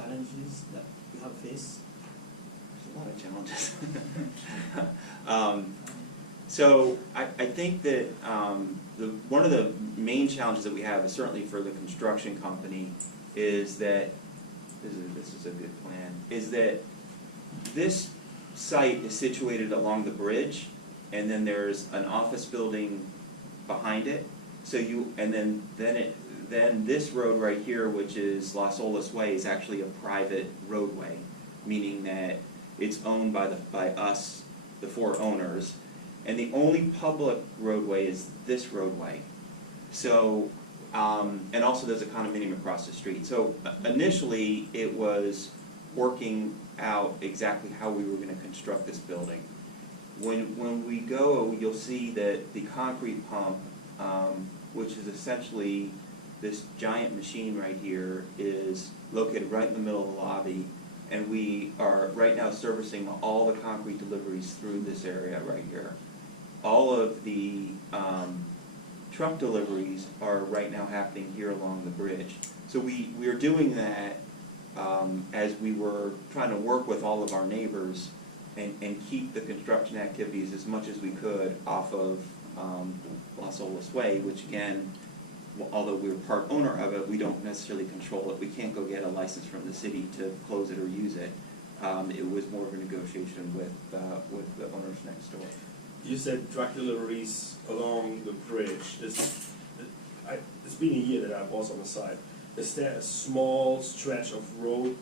challenges that you have faced? There's a lot of challenges. So I think that one of the main challenges that we have is certainly for the construction company is that, this is a good plan, is that this site is situated along the bridge, and then there's an office building behind it. So then this road right here, which is Las Olas Way, is actually a private roadway, meaning that it's owned by us, the four owners, and the only public roadway is this roadway. So, and also there's a condominium across the street. So initially it was working out exactly how we were going to construct this building. When we go, you'll see that the concrete pump, which is essentially this giant machine right here, is located right in the middle of the lobby, and we are right now servicing all the concrete deliveries through this area right here. All of the truck deliveries are right now happening here along the bridge. So we are doing that as we were trying to work with all of our neighbors and keep the construction activities as much as we could off of Las Olas Way, which again, although we're part owner of it, we don't necessarily control it. We can't go get a license from the city to close it or use it. It was more of a negotiation with the owners next door. You said truck deliveries along the bridge. It's been a year that I was on the site. Is there a small stretch of road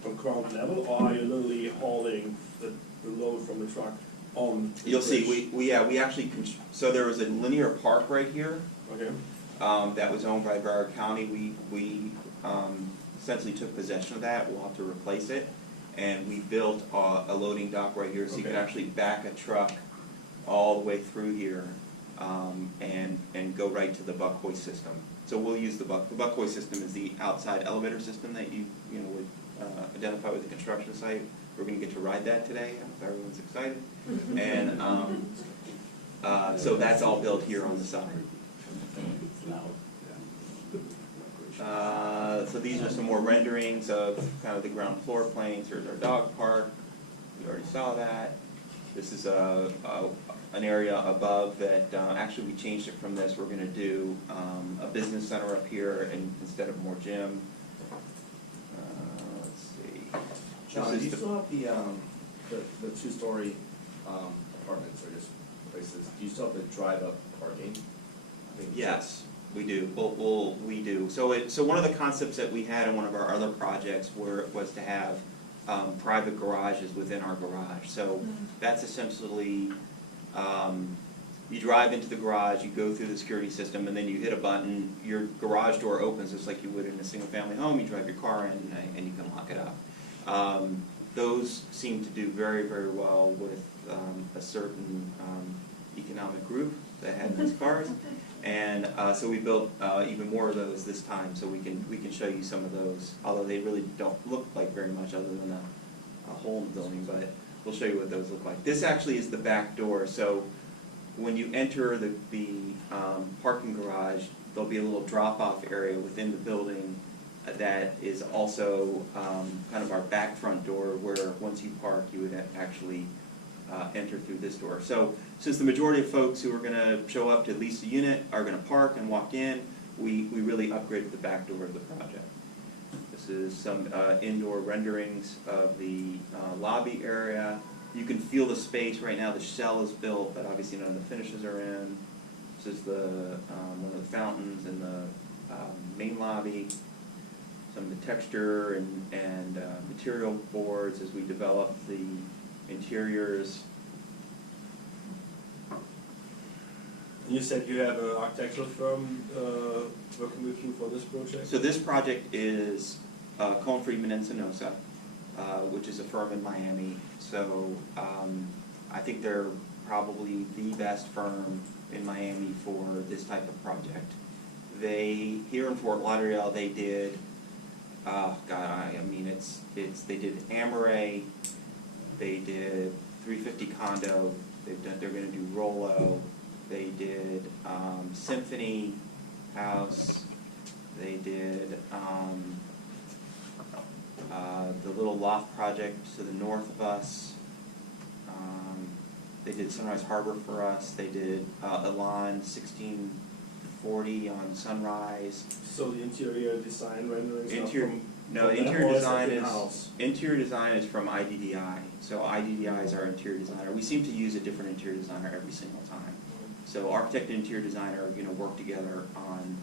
from ground level, or are you literally hauling the load from the truck on the You'll bridge? see, we actually, so there was a linear park right here. Okay. That was owned by Broward County. We essentially took possession of that. We'll have to replace it. And we built a loading dock right here, so you can actually back a truck all the way through here and go right to the buck hoist system. So we'll use the buck hoist system is the outside elevator system that you would identify with the construction site. We're going to get to ride that today. I hope everyone's excited. And so that's all built here on the side. So these are some more renderings of kind of the ground floor planes. Here's our dog park. We already saw that. This is an area above that actually we changed it from this. We're going to do a business center up here instead of more gym. Let's see. John, do you still have the two-story apartments or just places? Do you still have the drive-up parking? Yes, we do. We do. So one of the concepts that we had in one of our other projects was to have private garages within our garage. So that's essentially you drive into the garage, you go through the security system, and then you hit a button. Your garage door opens just like you would in a single-family home. You drive your car in, and you can lock it up. Those seem to do very, very well with a certain economic group that had nice cars. And so we built even more of those this time, so we can show you some of those, although they really don't look like very much other than a hole in the building, but we'll show you what those look like. This actually is the back door, so when you enter the parking garage, there'll be a little drop-off area within the building that is also kind of our back front door, where once you park, you would actually enter through this door. So since the majority of folks who are going to show up to lease a unit are going to park and walk in, we really upgraded the back door of the project. This is some indoor renderings of the lobby area. You can feel the space right now. The shell is built, but obviously none of the finishes are in. This is the one of the fountains in the main lobby. Some of the texture and material boards as we develop the interiors. You said you have an architectural firm working with you for this project? So this project is Cohen Friedman and Senosa, which is a firm in Miami. So I think they're probably the best firm in Miami for this type of project. They, here in Fort Lauderdale, they did, they did Amaray, they did 350 Condo, they're going to do Rollo, they did Symphony House, they did the little loft project to the north of us. They did Sunrise Harbor for us. They did Elan 1640 on Sunrise. So the interior design renderings are Interior, from no, them, interior or is design it is in-house? interior design is from IDDI. So IDDI is our interior designer. We seem to use a different interior designer every single time. So architect and interior designer, work together on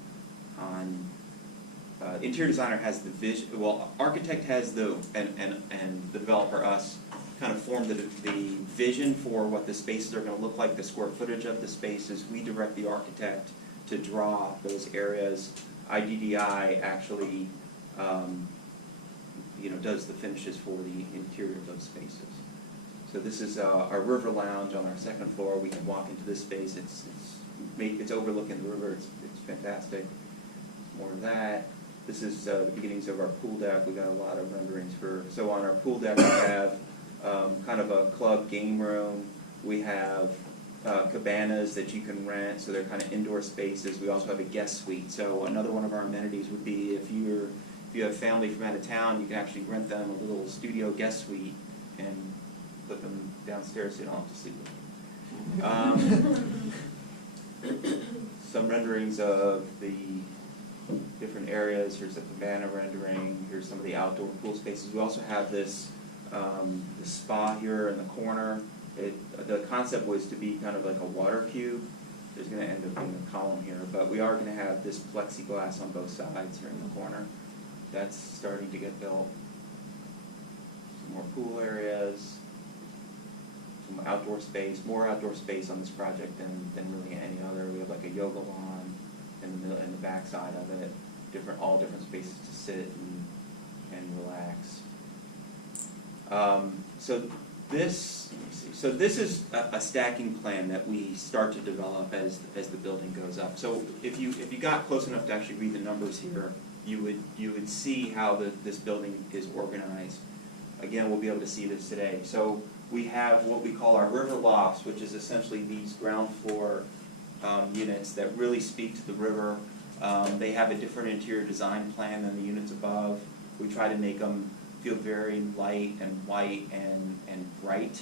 interior designer has the vision. Well, architect has the and the developer, us, kind of formed the vision for what the spaces are going to look like, the square footage of the spaces. We direct the architect to draw those areas. IDDI actually, does the finishes for the interior of those spaces. So this is our river lounge on our second floor. We can walk into this space. It's overlooking the river. It's fantastic. More of that. This is the beginnings of our pool deck. We got a lot of renderings for. So on our pool deck we have kind of a club game room. We have cabanas that you can rent. So they're kind of indoor spaces. We also have a guest suite. So another one of our amenities would be if you have family from out of town, you can actually rent them a little studio guest suite and put them downstairs so you don't have to sleep with them. Some renderings of the different areas. Here's the cabana rendering. Here's some of the outdoor pool spaces. We also have this the spa here in the corner. The concept was to be kind of like a water cube. There's going to end up being a column here, but we are going to have this plexiglass on both sides here in the corner. That's starting to get built. Some more pool areas. Some outdoor space, more outdoor space on this project than really any other. We have like a yoga lawn in the back side of it. All different spaces to sit and relax. So this is a stacking plan that we start to develop as the building goes up. So if you got close enough to actually read the numbers here, you would see how this building is organized. Again, we'll be able to see this today. So we have what we call our river lofts, which is essentially these ground floor units that really speak to the river. They have a different interior design plan than the units above. We try to make them feel very light and white and bright.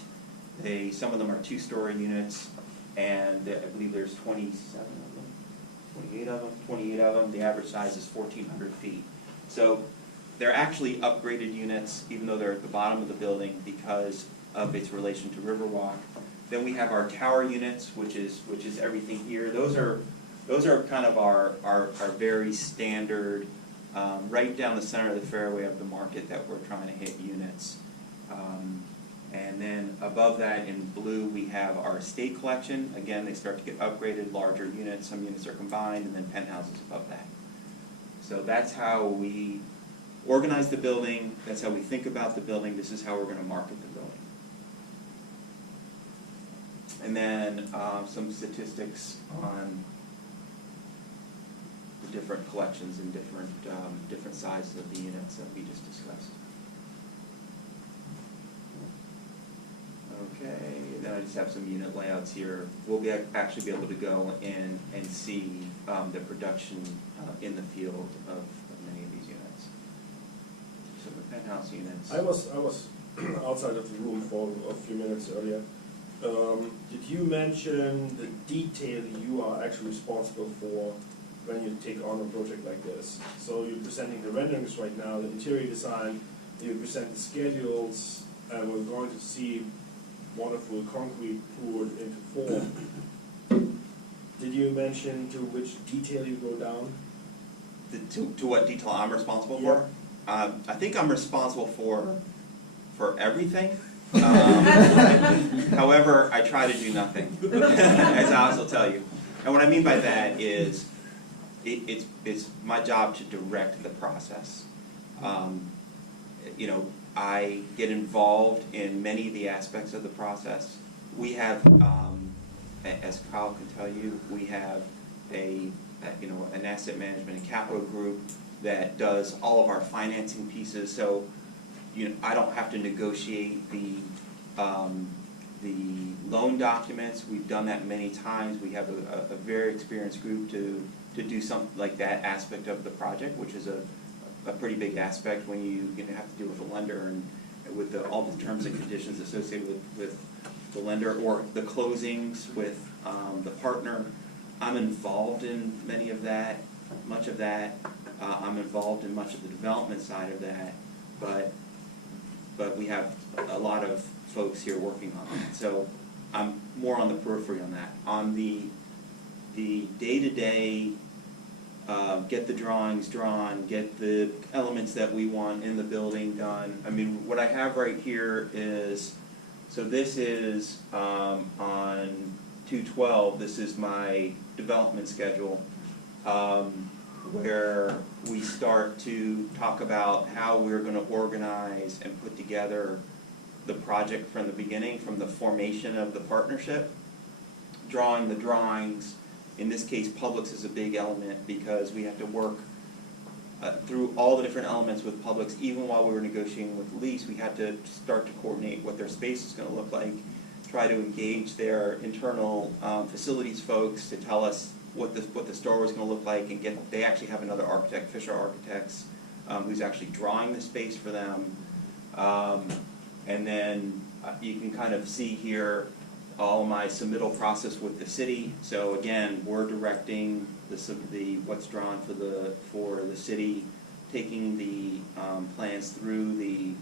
Some of them are 2-story units, and I believe there's 27 of them, 28 of them. The average size is 1,400 feet. So they're actually upgraded units, even though they're at the bottom of the building because of its relation to Riverwalk. Then we have our tower units, which is everything here. Those are kind of our very standard, right down the center of the fairway of the market that we're trying to hit units. And then above that in blue we have our estate collection. Again, they start to get upgraded, larger units. Some units are combined, and then penthouses above that. So that's how we organize the building. That's how we think about the building. This is how we're going to market the building. And then some statistics on the different collections and different sizes of the units that we just discussed. Okay, then I just have some unit layouts here. We'll actually be able to go in and see the production in the field of many of these units. So the penthouse units. I was outside of the room for a few minutes earlier. Did you mention the detail you are actually responsible for when you take on a project like this? So you're presenting the renderings right now, the interior design, you present the schedules, and we're going to see wonderful concrete poured into form. Did you mention to which detail you go down? To what detail I'm responsible for? I think I'm responsible for everything. However, I try to do nothing, as Alice will tell you. And what I mean by that is, it's my job to direct the process. I get involved in many of the aspects of the process. We have, as Kyle can tell you, we have an asset management and capital group that does all of our financing pieces. So, I don't have to negotiate the loan documents. We've done that many times. We have a very experienced group to do something like that aspect of the project, which is a pretty big aspect when you're gonna have to deal with a lender and with all the terms and conditions associated with the lender, or the closings with the partner. I'm involved in many of that, much of that. I'm involved in much of the development side of that, but we have a lot of folks here working on that. So I'm more on the periphery on that. On the day-to-day, get the drawings drawn, get the elements that we want in the building done. I mean, what I have right here is, so this is on 2/12, this is my development schedule, where we start to talk about how we're going to organize and put together the project from the beginning, from the formation of the partnership, drawing the drawings. In this case, Publix is a big element because we have to work through all the different elements with Publix. Even while we were negotiating with the lease, we had to start to coordinate what their space is going to look like, try to engage their internal facilities folks to tell us what the store was going to look like, and they actually have another architect, Fisher Architects, who's actually drawing the space for them. And then you can kind of see here all my submittal process with the city. So again, we're directing what's drawn for the city, taking the plans through the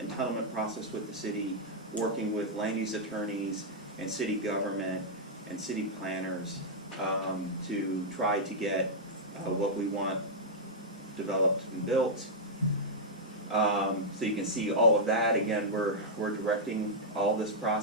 entitlement process with the city, working with land use attorneys and city government and city planners to try to get what we want developed and built. So you can see all of that. Again, we're directing all this process.